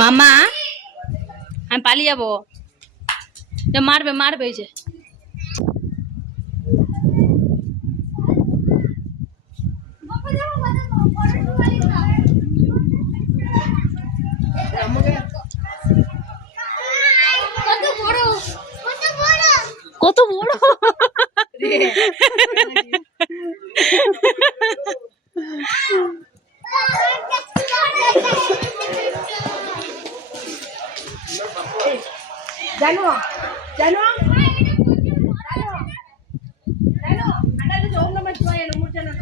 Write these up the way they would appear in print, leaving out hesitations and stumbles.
মামা আমি পালিয়ে যাবো, মারবে মারবে এই যে কত বড় জানো জানো জানো ada jauh nomor 2 ya nomor jalan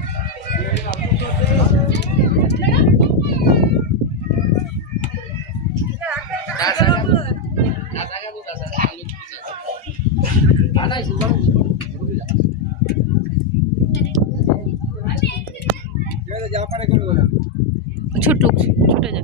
ছুটুক ছুটে যা